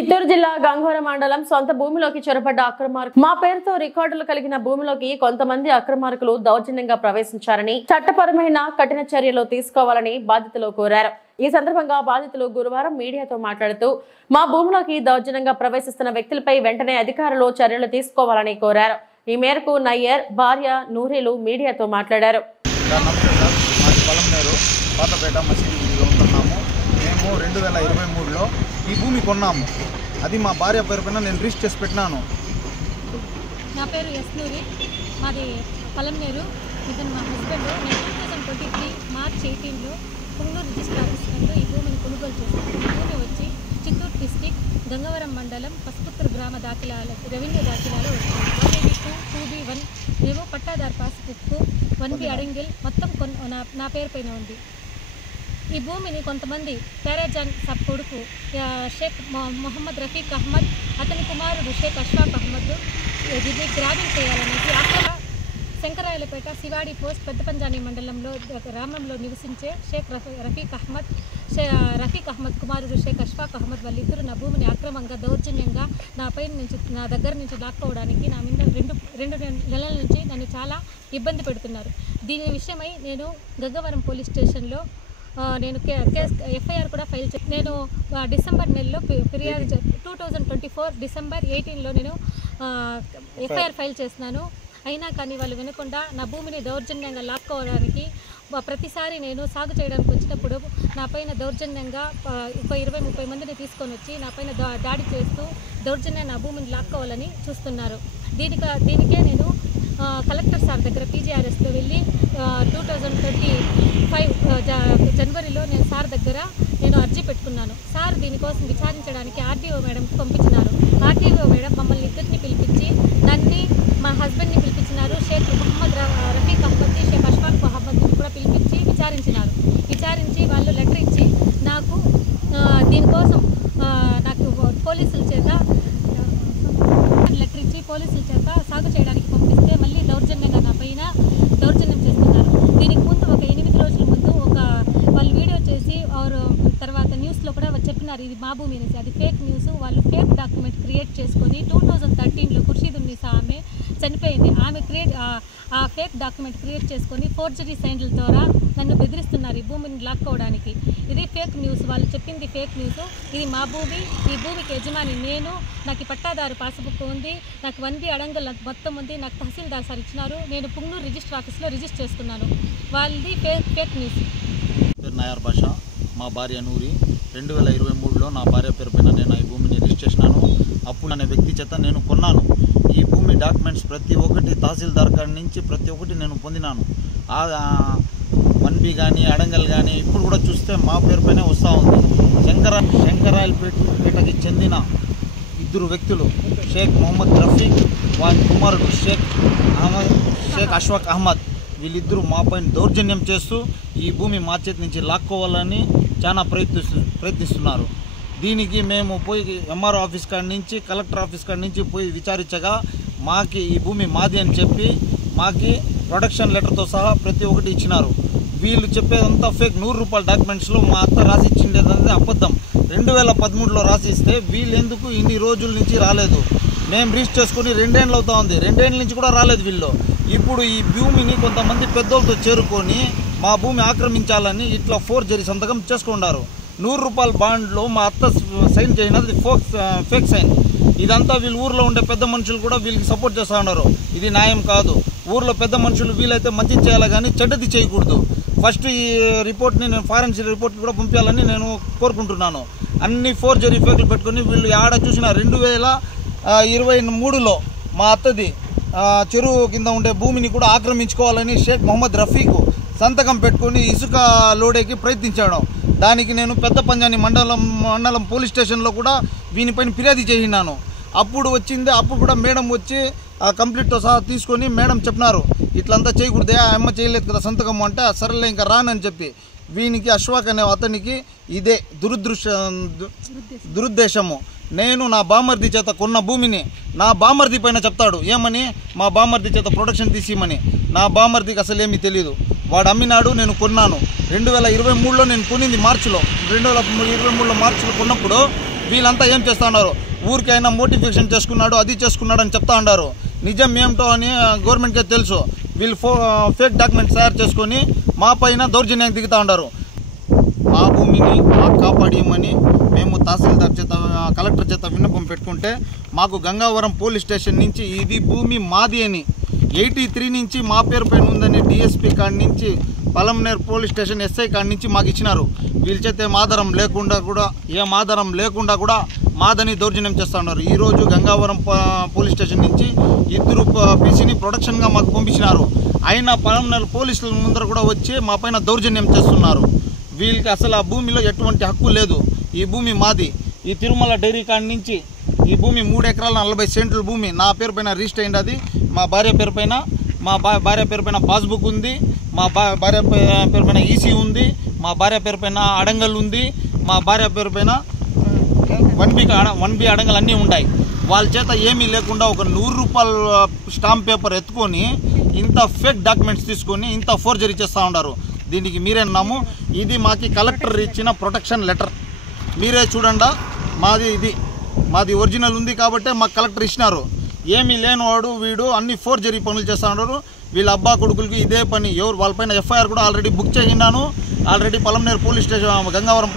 చిత్తూరు జిల్లా గంగవరం మండలం సొంత భూమిలోకి చొరబడ్డ అక్రమార్కులు మా పేరుతో రికార్డులు కలిగిన భూమిలోకి కొంతమంది అక్రమార్కులు దౌర్జన్యంగా ప్రవేశించారని చట్టపరమైన కఠిన చర్యలు తీసుకోవాలని బాధితులు కోరారు। ఈ సందర్భంగా బాధితులు గురువారం మీడియాతో మాట్లాడుతూ మా భూమిలోకి దౌర్జన్యంగా ప్రవేశిస్తున్న వ్యక్తులపై వెంటనే అధికారులు చర్యలు తీసుకోవాలని కోరారు। ఈ మేరకు నయ్యర్ భార్య నూరేలు మీడియాతో మాట్లాడారు। మేము 2023లో ఈ భూమి కొన్నాము। అది మా భార్య పేరు పైన నేను రిజిస్టర్ చేసి పెట్టినాను। నా పేరు ఎస్నూరి, మాది పలంనేరు। ఇతను మా హస్బెండ్। నేను 2023 మార్చ్ 18లో పుంగనూరు రిజిస్టర్ ఆఫీస్ నందు ఈ భూమిని కొనుగోలు చేశాను। ఈ భూమి వచ్చి చిత్తూరు డిస్ట్రిక్ట్ గంగవరం మండలం పసుపుత్తూరు గ్రామ దాఖలాలు రెవెన్యూ దాఖలాలు వస్తుంది। 2B1 మేము పట్టాదారు పాస్బుక్ 1B అడంగిల్ మొత్తం నా పేరు పైన ఉంది। ఈ భూమిని కొంతమంది తెరాజాన్ సబ్ కొడుకు షేక్ మొహమ్మద్ రఫీక్ అహ్మద్, అతని కుమారుడు షేక్ అష్ఫాక్ అహ్మద్ ఇది గ్రాబింగ్ చేయాలనేసి అక్కడ శంకరాయలపేట శివాడి పోస్ట్ పెద్ద పంజానీ మండలంలో గ్రామంలో నివసించే షేక్ రఫీక్ అహ్మద్ కుమారుడు షేక్ అష్ఫాక్ అహ్మద్ వాళ్ళిద్దరూ నా భూమిని అక్రమంగా దౌర్జన్యంగా నా దగ్గర నుంచి లాక్కోవడానికి నా మీద రెండు నెలల నుంచి నన్ను చాలా ఇబ్బంది పెడుతున్నారు। దీని విషయమై నేను గంగవరం పోలీస్ స్టేషన్లో నేను ఎఫ్ఐఆర్ కూడా ఫైల్ చేశాను। నేను డిసెంబర్ నెలలో ఫిర్యాదు 2024 డిసెంబర్ 18లో నేను ఎఫ్ఐఆర్ ఫైల్ చేస్తున్నాను। అయినా కానీ వాళ్ళు వినకుండా నా భూమిని దౌర్జన్యంగా లాక్కోవడానికి ప్రతిసారి నేను సాగు చేయడానికి వచ్చినప్పుడు నా పైన దౌర్జన్యంగా 20-30 మందిని తీసుకొని వచ్చి నా పైన దాడి చేస్తూ దౌర్జన్యం నా భూమిని లాక్కోవాలని చూస్తున్నారు। దీనికే నేను కలెక్టర్ సార్ దగ్గర PGRSలో వెళ్ళి 2025 జనవరిలో నేను సార్ దగ్గర అర్జీ పెట్టుకున్నాను। సార్ దీనికోసం విచారించడానికి RDO మేడంకి పంపించినారు। RDO మేడం మమ్మల్ని ఇద్దరిని పిలిపించి నన్ను మా హస్బెండ్ని పిలిపించినారు। షేక్ మొహమ్మద్ రఫీక్ అహ్మద్, షేక్ అష్ఫాక్ అహ్మద్ని కూడా పిలిపించి విచారించి వాళ్ళు లెటర్ ఇచ్చి నాకు దీనికోసం నాకు పోలీసుల చేత సాగు చేయడానికి పంపిస్తే మళ్ళీ దౌర్జన్యంగా నా పైన దౌర్జన్యం చేస్తున్నారు। దీనికి ముందు ఒక 8 రోజుల ముందు వాళ్ళు వీడియో చేసి తర్వాత న్యూస్లో కూడా చెప్పినారు ఇది మా భూమి అనేసి। అది ఫేక్ న్యూస్। వాళ్ళు ఫేక్ డాక్యుమెంట్ క్రియేట్ చేసుకొని 2013లో ఖుర్షీదున్నీసా ఆమె చనిపోయింది। ఆమె ఆ ఫేక్ డాక్యుమెంట్ క్రియేట్ చేసుకొని ఫోర్జరీ సైన్ల ద్వారా నన్ను బెదిరిస్తున్నారు ఈ భూమిని లాక్కోవడానికి। ఇది ఫేక్ న్యూస్। వాళ్ళు చెప్పింది ఫేక్ న్యూస్। ఇది మా భూమి, ఈ భూమికి యజమాని నేను। నాకు పట్టాదారు పాస్బుక్ ఉంది, నాకు 1B అడంగల్ మొత్తం ఉంది, నాకు తహసీల్దార్ సార్ ఇచ్చినారు। నేను పుంగనూరు రిజిస్టర్ ఆఫీస్లో రిజిస్టర్ చేసుకున్నాను। వాళ్ళది ఫేక్ న్యూస్। నయ్యర్ భాష, మా భార్య నూరి 2023లో నా భార్య పేరు పైన నేను ఈ భూమిని రిజిస్టర్ చేసినాను। అప్పుడు అనే వ్యక్తి చేత నేను కొన్నాను। ఈ భూమి డాక్యుమెంట్స్ ప్రతి ఒక్కటి తహసీల్దార్ కాడి నుంచి ప్రతి ఒక్కటి నేను పొందినాను। 1B కానీ అడంగల్ కానీ ఇప్పుడు కూడా చూస్తే మా పేరు పైనే వస్తూ ఉంది। శంకరాయలపేటకి చెందిన 2 వ్యక్తులు షేక్ మొహమ్మద్ రఫీక్, వారి కుమారుడు షేక్ అష్ఫాక్ అహ్మద్ వీళ్ళిద్దరూ మా పైన దౌర్జన్యం చేస్తూ ఈ భూమి మా చేతి నుంచి లాక్కోవాలని చాలా ప్రయత్నిస్తున్నారు। దీనికి మేము పోయి MRO ఆఫీస్ కాడి నుంచి కలెక్టర్ ఆఫీస్ కాడి నుంచి పోయి విచారించగా మాకి ఈ భూమి మాది అని చెప్పి మాకి ప్రొడక్షన్ లెటర్తో సహా ప్రతి ఒక్కటి ఇచ్చినారు। వీళ్ళు చెప్పేదంతా ఫేక్। 100 రూపాయల డాక్యుమెంట్స్లో మా అత్త రాసి ఇచ్చిండేదంతా అబద్ధం। 2013లో రాసి ఇస్తే వీళ్ళు ఎందుకు ఇన్ని రోజుల నుంచి రాలేదు? మేము రిజిస్టర్ చేసుకుని 2 ఏళ్ళు అవుతా ఉంది, 2 ఏళ్ళ నుంచి కూడా రాలేదు వీళ్ళు। ఇప్పుడు ఈ భూమిని కొంతమంది పెద్దోళ్ళతో చేరుకొని మా భూమి ఆక్రమించాలని ఇట్లా ఫోర్జరీ సంతకం చేసుకున్నారు। 100 రూపాయల బాండ్లో మా అత్త సైన్ చేయనది ఫేక్ సైన్। ఇదంతా వీళ్ళు ఊర్లో ఉండే పెద్ద మనుషులు కూడా వీళ్ళకి సపోర్ట్ చేస్తూ ఉన్నారు। ఇది న్యాయం కాదు। ఊర్లో పెద్ద మనుషులు వీలైతే మంచి చేయాలి కానీ చెడ్డది చేయకూడదు। ఫస్ట్ ఈ రిపోర్ట్ని నేను ఫారెన్సిక్ రిపోర్ట్ కూడా పంపించాలని నేను కోరుకుంటున్నాను। అన్ని ఫోర్జరీ ఫేక్లు పెట్టుకొని వీళ్ళు ఆడ చూసిన 2023లో మా అత్తది చెరువు కింద ఉండే భూమిని కూడా ఆక్రమించుకోవాలని షేక్ మొహమ్మద్ రఫీక్ సంతకం పెట్టుకొని ఇసుక లోడేకి ప్రయత్నించాడు। దానికి నేను పెద్ద పంజానీ మండలం పోలీస్ స్టేషన్లో కూడా వీనిపైన ఫిర్యాదు చేసినాను। అప్పుడు కూడా మేడం వచ్చి కంప్లీట్తో సహా తీసుకొని మేడం చెప్పినారు ఇట్లంతా చేయకూడదే, ఆ అమ్మ చేయలేదు కదా సంతకం అంటే సరేలే ఇంకా రానని చెప్పి వీనికి అష్ఫాక్ అనే అతనికి ఇదే దురుద్దేశము। నేను నా బామర్ది చేత కొన్న భూమిని నా బామర్ది పైన చెప్తాడు ఏమని, మా బామర్ది చేత ప్రొడక్షన్ తీసిమని। నా బామర్దికి అసలు ఏమీ తెలియదు। వాడు అమ్మినాడు, నేను కొన్నాను। 2023లో నేను కొనింది మార్చిలో, 2023లో మార్చిలో కొన్నప్పుడు వీళ్ళంతా ఏం చేస్తూ ఉన్నారు, ఊరికైనా మోటిఫికేషన్ చేసుకున్నాడు, అది చేసుకున్నాడు అని చెప్తా ఉన్నారు. నిజం ఏమిటో అని గవర్నమెంట్కే తెలుసు. వీళ్ళు ఫేక్ డాక్యుమెంట్స్ తయారు చేసుకొని మా పైన దౌర్జన్యానికి దిగుతూ ఉన్నారు. మా భూమిని మాకు కాపాడమని మేము తహసీల్దార్ చేత, కలెక్టర్ చేత విన్నపం పెట్టుకుంటే మాకు గంగావరం పోలీస్ స్టేషన్ నుంచి ఇది భూమి మాది అని 83 నుంచి మా పేరు పైన ఉందని డిఎస్పీ కాడి నుంచి పలమనేరు పోలీస్ స్టేషన్ ఎస్ఐ కాడి నుంచి మాకు ఇచ్చినారు. వీళ్ళ చేత ఏం ఆధారం లేకుండా కూడా మాదని దౌర్జన్యం చేస్తూ ఉన్నారు. ఈరోజు గంగావరం పోలీస్ స్టేషన్ నుంచి 2 పీసీని ప్రొడక్షన్గా మాకు పంపించినారు. అయినా పలమనేరు పోలీసుల ముందర కూడా వచ్చి మా పైన దౌర్జన్యం చేస్తున్నారు. వీళ్ళకి అసలు ఆ భూమిలో ఎటువంటి హక్కు లేదు. ఈ భూమి మాది. ఈ తిరుమల డైరీ కాడి నుంచి ఈ భూమి 3 ఎకరాల 40 సెంట్ల భూమి నా పేరు పైన రిజిస్టర్ అయింది. అది మా భార్య పేరు పైన, పాస్బుక్ ఉంది, మా భార్య పేరు పైన ఈసీ ఉంది, మా భార్య పేరు పైన అడంగల్ ఉంది, మా భార్య పేరు పైన 1B అడంగల్ అన్నీ ఉన్నాయి. వాళ్ళ చేత ఏమీ లేకుండా ఒక 100 రూపాయల స్టాంప్ పేపర్ ఎత్తుకొని ఇంత ఫేక్ డాక్యుమెంట్స్ తీసుకొని ఇంత ఫోర్జరీ చేస్తూ ఉన్నారు. దీనికి మీరే నమ్ము. ఇది మాకి కలెక్టర్ ఇచ్చిన ప్రొటెక్షన్ లెటర్. మీరే చూడండి, మాది ఒరిజినల్ ఉంది కాబట్టి మాకు కలెక్టర్ ఇచ్చినారు. ఏమీ లేనివాడు వీడు అన్ని ఫోర్జరీ పనులు చేస్తూ ఉన్నారు. వీళ్ళ అబ్బా కొడుకులకి ఇదే పని. వాళ్ళపైన ఎఫ్ఐఆర్ కూడా ఆల్రెడీ బుక్ చేసినాను. Already Palamaneru police station, Gangavaram